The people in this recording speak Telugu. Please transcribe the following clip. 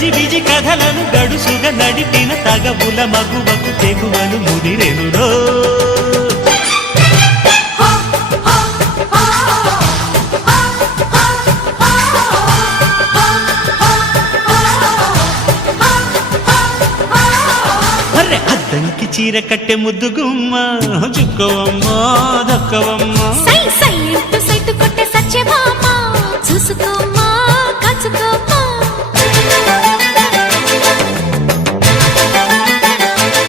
గజిబిజి కథలను గడుసుగా నడిపిన తగవుల మగువకు తెగువలు ముదిరెనురో అద్దంకి చీర కట్టె ముద్దుగుమ్మ చుక్కవమ్మ దక్కవమ్మ.